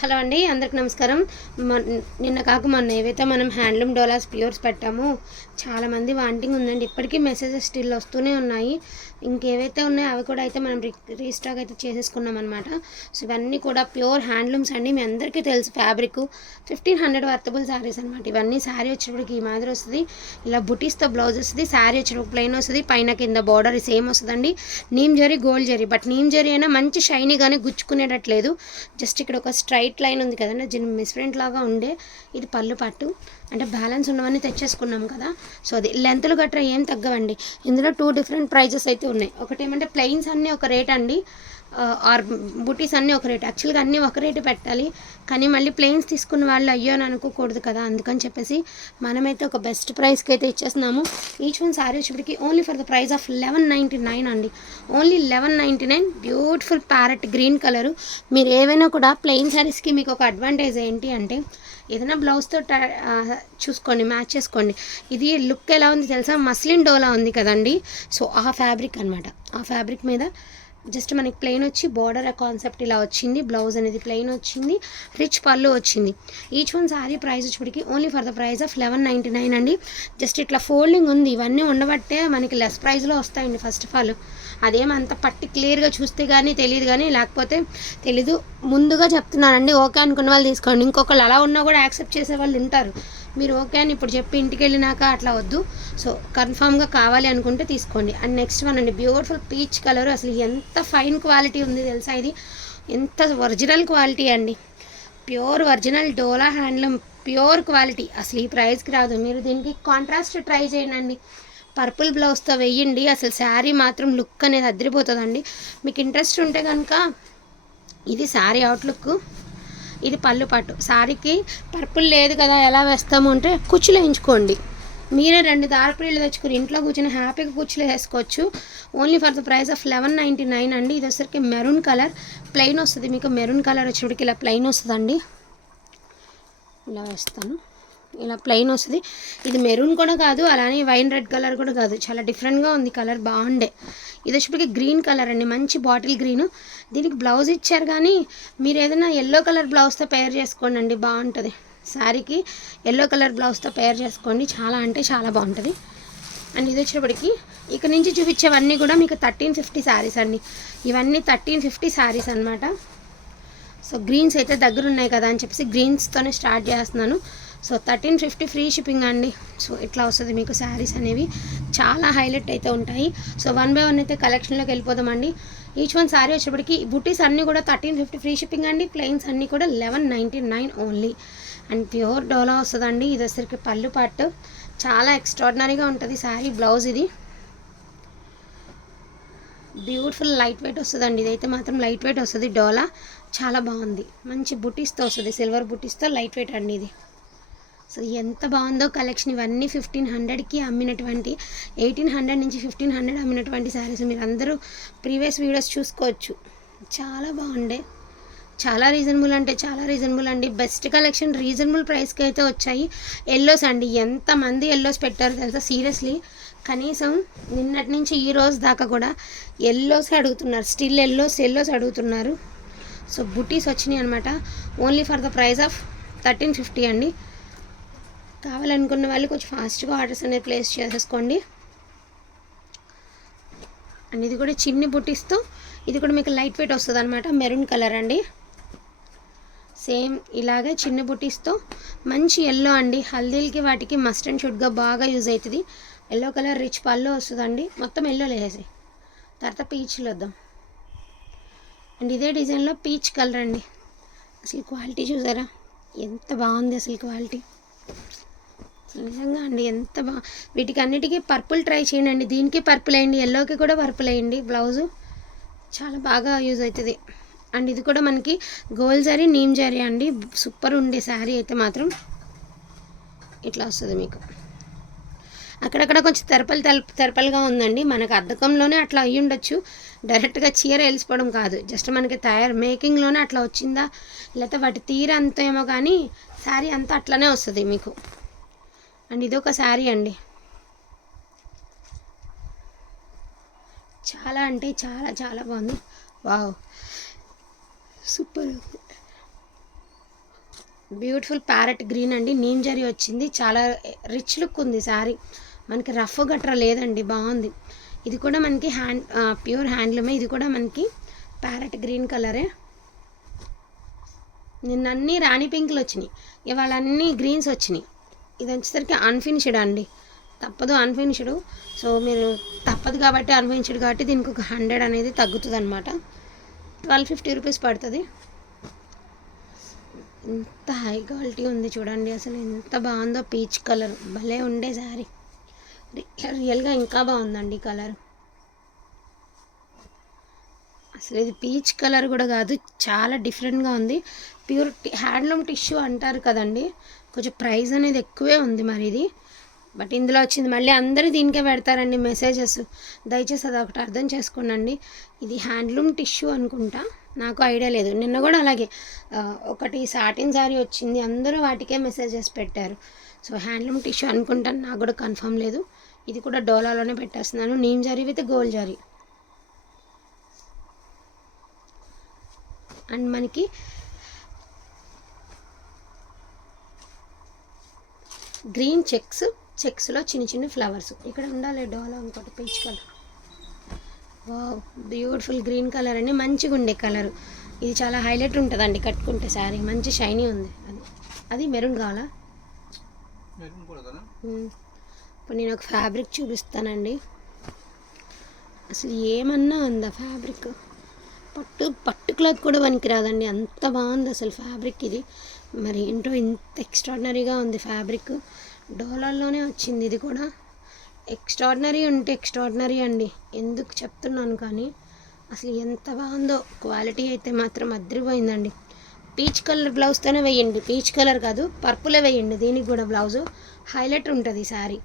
Hello అండి అందరికి నమస్కారం. నిన్న కాక మొన్న ఏవైతే మనం హ్యాండ్లూమ్ డోలాస్ ప్యూర్స్ పెట్టామో చాలామంది వాంటింగ్ ఉందండి. ఇప్పటికీ మెసేజెస్ స్టిల్ వస్తూనే ఉన్నాయి. ఇంకేవైతే ఉన్నాయో అవి కూడా అయితే మనం రీస్టాక్ అయితే చేసేసుకున్నాం అనమాట సో ఇవన్నీ కూడా ప్యూర్ హ్యాండ్లూమ్స్ అండి. మీ అందరికీ తెలుసు fabric. Fifteen hundred worthable saris అనమాట ఇవన్నీ శారీ వచ్చేటప్పటికి ఈ మాదిరి వస్తుంది. ఇలా బుటీస్తో బ్లౌజ్ వస్తుంది. శారీ వచ్చేటప్పుడు ప్లెయిన్ వస్తుంది. పైన కింద బార్డర్ సేమ్ వస్తుందండి. Neem zari gold zari. But neem zari అయినా మంచి షైనీగానే గుచ్చుకునేటట్లేదు. జస్ట్ ఇక్కడ ఒక స్ట్రైట్ లైన్ ఉంది కదండి. దీని మిస్ప్రింట్ లాగా ఉండే. ఇది పళ్ళు పట్టు. అంటే బ్యాలెన్స్ ఉన్నవన్నీ తెచ్చేసుకున్నాం కదా. సో అది లెంత్లు గట్రా ఏం తగ్గవండి. ఇందులో టూ డిఫరెంట్ ప్రైజెస్ అయితే ఉన్నాయి. ఒకటి ఏమంటే ప్లెయిన్స్ అన్నీ ఒక రేట్ అండి. ఆర్ బుటీస్ అన్నీ ఒక రేట్. యాక్చువల్గా అన్నీ ఒక రేటు పెట్టాలి. కానీ మళ్ళీ ప్లెయిన్స్ తీసుకున్న వాళ్ళు అయ్యో అని అనుకోకూడదు కదా. అందుకని చెప్పేసి మనమైతే ఒక బెస్ట్ ప్రైస్కి అయితే ఇచ్చేస్తున్నాము. ఈచ్ వన్ సారీ వచ్చేప్పటికి only for the price of eleven ninety nine అండి. Only eleven ninety nine beautiful parrot green colour. మీరు ఏవైనా కూడా ప్లెయిన్ శారీస్కి మీకు ఒక అడ్వాంటేజ్ ఏంటి అంటే ఏదైనా బ్లౌజ్తో చూసుకోండి మ్యాచ్ చేసుకోండి. ఇది లుక్ ఎలా ఉంది తెలుసా? మస్లిన్ డోలా ఉంది కదండి. సో ఆ ఫ్యాబ్రిక్ అనమాట ఆ ఫ్యాబ్రిక్ మీద జస్ట్ మనకి ప్లెయిన్ వచ్చి బార్డర్ కాన్సెప్ట్ ఇలా వచ్చింది బ్లౌజ్ అనేది ప్లెయిన్ వచ్చింది రిచ్ పళ్ళు వచ్చింది. Each one sari price వచ్చేటికి only for the price of eleven ninety nine అండి. జస్ట్ ఇట్లా ఫోల్డింగ్ ఉంది ఇవన్నీ ఉండబట్టే మనకి లెస్ ప్రైస్లో వస్తాయండి ఫస్ట్ ఆఫ్ ఆల్ అదేం అంత పట్టి క్లియర్గా చూస్తే కానీ తెలియదు కానీ లేకపోతే తెలీదు. ముందుగా చెప్తున్నానండి ఓకే అనుకున్న వాళ్ళు తీసుకోండి. ఇంకొకళ్ళు అలా ఉన్నా కూడా యాక్సెప్ట్ చేసే వాళ్ళు ఉంటారు. మీరు ఓకే అని ఇప్పుడు చెప్పి ఇంటికి వెళ్ళినాక అట్లా వద్దు. సో కన్ఫామ్గా కావాలి అనుకుంటే తీసుకోండి. అండ్ నెక్స్ట్ వన్ అండి బ్యూటిఫుల్ పీచ్ కలర్. అసలు ఎంత ఫైన్ క్వాలిటీ ఉంది తెలుసా ఇది? ఎంత ఒరిజినల్ క్వాలిటీ అండి. ప్యూర్ ఒరిజినల్ డోలా హ్యాండ్లూమ్ ప్యూర్ క్వాలిటీ. అసలు ఈ ప్రైస్కి రాదు. మీరు దీనికి కాంట్రాస్ట్ ట్రై చేయండి. పర్పుల్ బ్లౌజ్తో వెయ్యండి. అసలు శారీ మాత్రం లుక్ అనేది అదిరిపోతుందండి. మీకు ఇంట్రెస్ట్ ఉంటే కనుక ఇది శారీ అవుట్లుక్. ఇది పళ్ళు పట్టు. సారీకి పర్పుల్ లేదు కదా ఎలా వేస్తాము అంటే కుచ్చులు వేయించుకోండి. మీరే రెండు దారపురీలు తెచ్చుకుని ఇంట్లో కూర్చొని హ్యాపీగా కుచ్చులు వేసుకోవచ్చు. Only for the price of eleven ninety nine అండి. ఇది వచ్చరికి మెరూన్ కలర్. ప్లెయిన్ వస్తుంది. మీకు మెరూన్ కలర్ వచ్చేటికి ఇలా ప్లెయిన్ వస్తుందండి. ఇలా వేస్తాను. ఇలా ప్లెయిన్ వస్తుంది. ఇది మెరూన్ కూడా కాదు అలానే వైన్ రెడ్ కలర్ కూడా కాదు. చాలా డిఫరెంట్గా ఉంది కలర్ బాగుండే. ఇది వచ్చేప్పటికి గ్రీన్ కలర్ అండి మంచి బాటిల్ గ్రీన్ దీనికి బ్లౌజ్ ఇచ్చారు కానీ మీరు ఏదైనా ఎల్లో కలర్ బ్లౌజ్తో పేర్ చేసుకోండి అండి బాగుంటుంది. శారీకి ఎల్లో కలర్ బ్లౌజ్తో పేర్ చేసుకోండి చాలా అంటే చాలా బాగుంటుంది. అండ్ ఇది వచ్చేప్పటికి ఇక్కడ నుంచి చూపించేవన్నీ కూడా మీకు థర్టీన్ ఫిఫ్టీ శారీస్ అండి. ఇవన్నీ థర్టీన్ ఫిఫ్టీ శారీస్ అనమాట సో గ్రీన్స్ అయితే దగ్గర ఉన్నాయి కదా అని చెప్పేసి గ్రీన్స్తోనే స్టార్ట్ చేస్తున్నాను. So thirteen fifty free shipping అండి. సో ఇట్లా వస్తుంది మీకు శారీస్ అనేవి? చాలా హైలైట్ అయితే ఉంటాయి. సో వన్ బై వన్ అయితే కలెక్షన్లోకి వెళ్ళిపోదామండి. ఈచ్ వన్ శారీ వచ్చేప్పటికి బుటీస్ అన్నీ కూడా థర్టీన్ ఫిఫ్టీ ఫ్రీ షిప్పింగ్ అండి. ప్లెయిన్స్ అన్నీ కూడా eleven ninety nine only. And pure dola వస్తుందండి. ఇది వచ్చరికి పళ్ళు పట్టు చాలా ఎక్స్ట్రాడినరీగా ఉంటుంది శారీ బ్లౌజ్ ఇది. బ్యూటిఫుల్ లైట్ వెయిట్ వస్తుందండి. ఇదైతే మాత్రం లైట్ వెయిట్ వస్తుంది. డోలా చాలా బాగుంది. మంచి బుటీస్తో వస్తుంది. సిల్వర్ బుటీస్తో లైట్ వెయిట్ అండి ఇది. సో ఎంత బాగుందో కలెక్షన్ ఇవన్నీ ఫిఫ్టీన్ హండ్రెడ్కి అమ్మినటువంటి ఎయిటీన్ హండ్రెడ్ నుంచి ఫిఫ్టీన్ హండ్రెడ్ అమ్మినటువంటి శారీస్. మీరు అందరూ ప్రీవియస్ వీడియోస్ చూసుకోవచ్చు. చాలా బాగుండే. చాలా రీజనబుల్ అంటే చాలా రీజనబుల్ అండి. బెస్ట్ కలెక్షన్ రీజనబుల్ ప్రైస్కి అయితే వచ్చాయి. ఎల్లోస్ అండి. ఎంతమంది ఎల్లోస్ పెట్టారు తెలుసా? సీరియస్లీ. కనీసం నిన్నటి నుంచి ఈ రోజు దాకా కూడా ఎల్లోస్ అడుగుతున్నారు. స్టిల్ ఎల్లోస్ ఎల్లోస్ అడుగుతున్నారు. సో బుటీస్ వచ్చినాయి అనమాట only for the price of thirteen fifty అండి. కావాలనుకున్న వాళ్ళు కొంచెం ఫాస్ట్గా ఆర్డర్స్ అనేది ప్లేస్ చేసేసుకోండి. అండ్ ఇది కూడా చిన్ని బుటీస్తో ఇది కూడా మీకు లైట్ వెయిట్ వస్తుంది అనమాట మెరూన్ కలర్ అండి. సేమ్ ఇలాగే చిన్న బుటీస్తో మంచి ఎల్లో అండి. హల్దీలకి వాటికి మస్ట్ అండ్ షుడ్గా బాగా యూజ్ అవుతుంది. ఎల్లో కలర్ రిచ్ పళ్ళు వస్తుందండి. మొత్తం ఎల్లో లేసేసి. తర్వాత పీచ్లు వద్దాం. అండ్ ఇదే డిజైన్లో పీచ్ కలర్ అండి. అసలు క్వాలిటీ చూసారా? ఎంత బాగుంది అసలు క్వాలిటీ. నిజంగా అండి ఎంత బా వీటికి అన్నిటికీ పర్పుల్ ట్రై చేయండి. దీనికి పర్పుల్ వేయండి ఎల్లోకి కూడా పర్పుల్ వేయండి బ్లౌజు చాలా బాగా యూజ్ అవుతుంది. అండ్ ఇది కూడా మనకి గోల్ జరీ నీమ్ జరీ అండి. సూపర్ ఉండే శారీ అయితే మాత్రం ఇట్లా వస్తుంది మీకు. అక్కడక్కడ కొంచెం తెరపలు తెల తెరపలుగా ఉందండి. మనకు అద్దకంలోనే అట్లా అయ్యి ఉండొచ్చు. డైరెక్ట్గా చీర వెలిసిపోవడం కాదు. జస్ట్ మనకి తయారు మేకింగ్లోనే అట్లా వచ్చిందా? లేకపోతే వాటి తీర అంత ఏమో కానీ శారీ అంతా అట్లనే వస్తుంది మీకు. అండ్ ఇది ఒక శారీ అండి. చాలా అంటే చాలా చాలా బాగుంది. Wow. Super. Beautiful parrot green అండి. నీమ్ జరీ వచ్చింది. చాలా రిచ్ లుక్ ఉంది శారీ. మనకి రఫ్ గట్రా లేదండి. బాగుంది. ఇది కూడా మనకి హ్యాండ్ ప్యూర్ హ్యాండ్లూమే. ఇది కూడా మనకి ప్యారెట్ గ్రీన్ కలరే. నిన్న అన్నీ రాణి పింకులు వచ్చినాయి ఇవాళ అన్నీ గ్రీన్స్ వచ్చినాయి. ఇది వచ్చేసరికి అన్ఫినిష్డ్ అండి. తప్పదు అన్ఫినిష్డ్ సో మీరు తప్పదు కాబట్టి అన్ఫినిష్డ్ కాబట్టి దీనికి ఒక హండ్రెడ్ అనేది తగ్గుతుంది అనమాట ట్వెల్వ్ ఫిఫ్టీ రూపీస్ పడుతుంది. ఎంత హై క్వాలిటీ ఉంది చూడండి అసలు. ఎంత బాగుందో పీచ్ కలర్ భలే ఉండే శారీ. రియల్గా ఇంకా బాగుందండి కలర్ అసలు ఇది పీచ్ కలర్ కూడా కాదు చాలా డిఫరెంట్గా ఉంది. ప్యూర్ హ్యాండ్లూమ్ టిష్యూ అంటారు కదండి. కొంచెం ప్రైస్ అనేది ఎక్కువే ఉంది మరి ఇది బట్ ఇందులో వచ్చింది మళ్ళీ అందరూ దీనికే పెడతారండి మెసేజెస్. దయచేసి అది ఒకటి అర్థం చేసుకోండి ఇది హ్యాండ్లూమ్ టిష్యూ అనుకుంటా. నాకు ఐడియా లేదు. నిన్న కూడా అలాగే ఒకటి సాటిన్ శారీ వచ్చింది. అందరూ వాటికే మెసేజెస్ పెట్టారు. సో హ్యాండ్లూమ్ టిష్యూ అనుకుంటాను. నాకు కూడా కన్ఫర్మ్ లేదు. ఇది కూడా డోలాలోనే పెట్టేస్తున్నాను. Neem zari with gold zari. And మనకి గ్రీన్ చెక్స్ చెక్స్లో చిన్న చిన్న ఫ్లవర్స్. ఇక్కడ ఉండాలి డోలా ఇంకోటి peach colour. Wow beautiful green colour అండి. మంచిగా ఉండే కలర్. ఇది చాలా హైలైట్ ఉంటుందండి కట్టుకుంటే శారీ. మంచి షైనీ ఉంది అది. అది మెరూన్ కావాలా. ఇప్పుడు నేను ఒక ఫ్యాబ్రిక్ చూపిస్తానండి. అసలు ఏమన్నా ఉందా ఫ్యాబ్రిక్? పట్టు పట్టు క్లాత్ కూడా పనికిరాదండి. అంత బాగుంది అసలు ఫ్యాబ్రిక్ ఇది. మరి ఏంటో ఇంత ఎక్స్ట్రాడినరీగా ఉంది ఫ్యాబ్రిక్ డోలాల్లోనే వచ్చింది ఇది కూడా. ఎక్స్ట్రాడినరీ ఉంటే ఎక్స్ట్రాడినరీ అండి. ఎందుకు చెప్తున్నాను కానీ అసలు ఎంత బాగుందో. క్వాలిటీ అయితే మాత్రం అద్దరిపోయిందండి. పీచ్ కలర్ బ్లౌజ్తోనే వేయండి. పీచ్ కలర్ కాదు పర్పులే వేయండి. దీనికి కూడా బ్లౌజు హైలైట్ ఉంటుంది ఈ సారీ.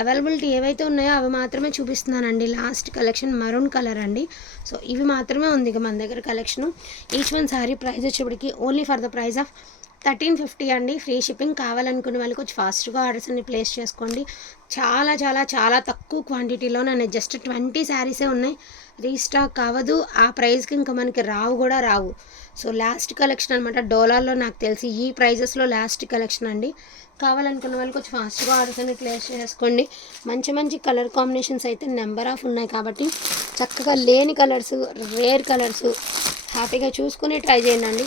అవైలబిలిటీ ఏవైతే ఉన్నాయో అవి మాత్రమే చూపిస్తున్నానండి. లాస్ట్ కలెక్షన్ మరూన్ కలర్ అండి. సో ఇవి మాత్రమే ఉంది ఇక మన దగ్గర collection. Each one sari price వచ్చేప్పటికి only for the price of thirteen fifty అండి. ఫ్రీ షిప్పింగ్ కావాలనుకునే వాళ్ళు కొంచెం ఫాస్ట్గా ఆర్డర్స్ అన్ని ప్లేస్ చేసుకోండి. చాలా చాలా చాలా తక్కువ క్వాంటిటీలో నేను జస్ట్ ట్వంటీ శారీసే ఉన్నాయి. రీస్టాక్ అవ్వదు. ఆ ప్రైస్కి ఇంకా మనకి రావు కూడా రావు. సో లాస్ట్ కలెక్షన్ అనమాట డోలార్లో నాకు తెలిసి ఈ ప్రైజెస్లో లాస్ట్ కలెక్షన్ అండి. కావాలనుకున్న వాళ్ళు కొంచెం ఫాస్ట్గా ఆర్డర్స్ అన్ని ప్లేస్ చేసుకోండి. మంచి మంచి కలర్ కాంబినేషన్స్ అయితే నెంబర్ ఆఫ్ ఉన్నాయి కాబట్టి చక్కగా లేని కలర్స్ రేర్ కలర్స్ హ్యాపీగా చూసుకుని ట్రై చేయండి